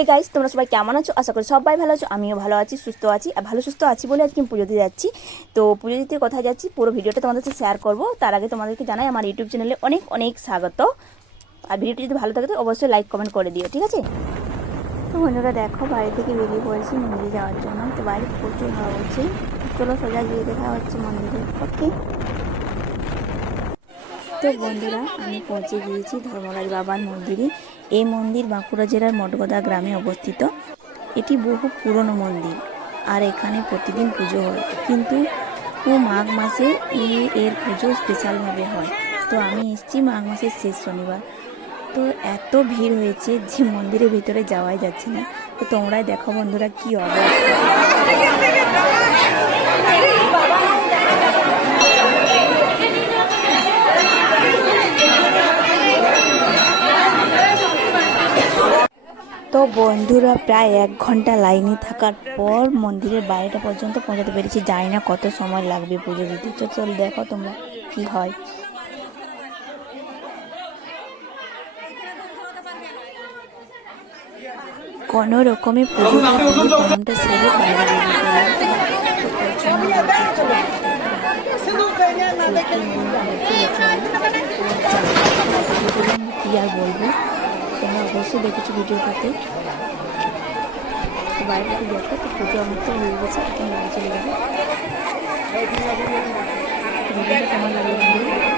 Hey guys তোমরা সবাই কেমন আছো? আশা করি সবাই ভালো আছো। আমিও ভালো আছি, সুস্থ আছি, আর ভালো সুস্থ আছি বলে আজকে আমি পুজো দিতে যাচ্ছি। তো পুজো দিতে কোথায় যাচ্ছি? পুরো ভিডিওটা তোমাদের সাথে শেয়ার করব। তার আগে তোমাদেরকে জানাই, আমার ইউটিউব চ্যানেলে অনেক অনেক স্বাগত। আর ভিডিওটি যদি ভালো থাকে, তো অবশ্যই লাইক কমেন্ট করে দিও, ঠিক আছে? তো বন্ধুরা, দেখো, বাড়ি থেকে বেরিয়ে পড়েছি মন্দিরে যাওয়ার জন্য। তো বাইরে প্রচুর ভালো হচ্ছে। চলো সোজা গিয়ে দেখা হচ্ছে মন্দিরে। ওকে তো বন্ধুরা, আমি পৌঁছে গিয়েছি ধর্মরাজ বাবার মন্দিরে। এই মন্দির বাঁকুড়া জেলার মঠগদা গ্রামে অবস্থিত। এটি বহু পুরনো মন্দির আর এখানে প্রতিদিন পুজো হয়। কিন্তু ও মাঘ মাসে এর পুজো স্পেশালভাবে হয়। তো আমি এসেছি মাঘ মাসের শেষ শনিবার। তো এত ভিড় হয়েছে যে মন্দিরের ভিতরে যাওয়াই যাচ্ছে না। তো তোমরাই দেখো বন্ধুরা কী অবস্থা। তো বন্ধুরা, প্রায় এক ঘণ্টা লাইনে থাকার পর মন্দিরের বাইরেটা পর্যন্ত পৌঁছাতে পেরেছি। জানি না কত সময় লাগবে পুজো দিতে। তো চল দেখো তোমরা কি হয়। কোনো রকমে কি আর বলব? তোমরা অবশ্যই দেখেছ ভিডিওটাতে বাইরে বাইরেটা দেখো, তো পুজো আমার তো হয়ে গেছে এখন বাড়ি চলে যাবে ভিডিওটা কেমন লাগল?